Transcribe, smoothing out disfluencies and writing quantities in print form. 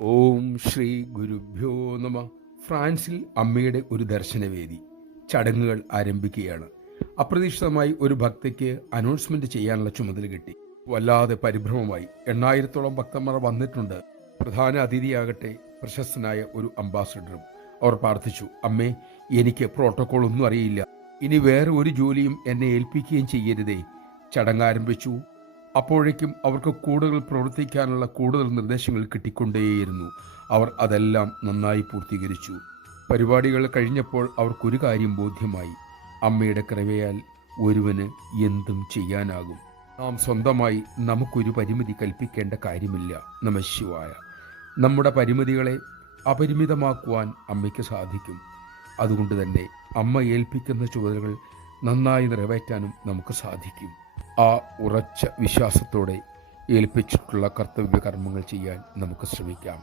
ഓം ശ്രീ ഗുരുഭ്യോ നമ. ഫ്രാൻസിൽ അമ്മയുടെ ഒരു ദർശനവേദി. ചടങ്ങുകൾ ആരംഭിക്കുകയാണ്. അപ്രതീക്ഷിതമായി ഒരു ഭക്തയ്ക്ക് അനൗൺസ്മെന്റ് ചെയ്യാനുള്ള ചുമതല കിട്ടി. വല്ലാതെ പരിഭ്രമമായി. 8,000-ഓളം ഭക്തന്മാർ വന്നിട്ടുണ്ട്. പ്രധാന അതിഥിയാകട്ടെ പ്രശസ്തനായ ഒരു അംബാസഡറും. അവർ പ്രാർത്ഥിച്ചു, അമ്മേ, എനിക്ക് പ്രോട്ടോകോൾ ഒന്നും അറിയില്ല. ഇനി വേറെ ഒരു ജോലിയും എന്നെ ഏൽപ്പിക്കുകയും ചെയ്യരുതേ. ചടങ്ങ് ആരംഭിച്ചു. അപ്പോഴേക്കും അവർക്ക് കൂടുതൽ പ്രവർത്തിക്കാനുള്ള കൂടുതൽ നിർദ്ദേശങ്ങൾ കിട്ടിക്കൊണ്ടേയിരുന്നു. അവർ അതെല്ലാം നന്നായി പൂർത്തീകരിച്ചു. പരിപാടികൾ കഴിഞ്ഞപ്പോൾ അവർക്കൊരു കാര്യം ബോധ്യമായി. അമ്മയുടെ കൃപയാൽ ഒരുവന് എന്തും ചെയ്യാനാകും. നാം സ്വന്തമായി നമുക്കൊരു പരിമിതി കൽപ്പിക്കേണ്ട കാര്യമില്ല. നമഃശിവായ. നമ്മുടെ പരിമിതികളെ അപരിമിതമാക്കുവാൻ അമ്മയ്ക്ക് സാധിക്കും. അതുകൊണ്ട് തന്നെ അമ്മ ഏൽപ്പിക്കുന്ന ചുമതലകൾ നന്നായി നിറവേറ്റാനും നമുക്ക് സാധിക്കും. ആ ഉറച്ച വിശ്വാസത്തോടെ ഏൽപ്പിച്ചിട്ടുള്ള കർത്തവ്യ കർമ്മങ്ങൾ ചെയ്യാൻ നമുക്ക് ശ്രമിക്കാം.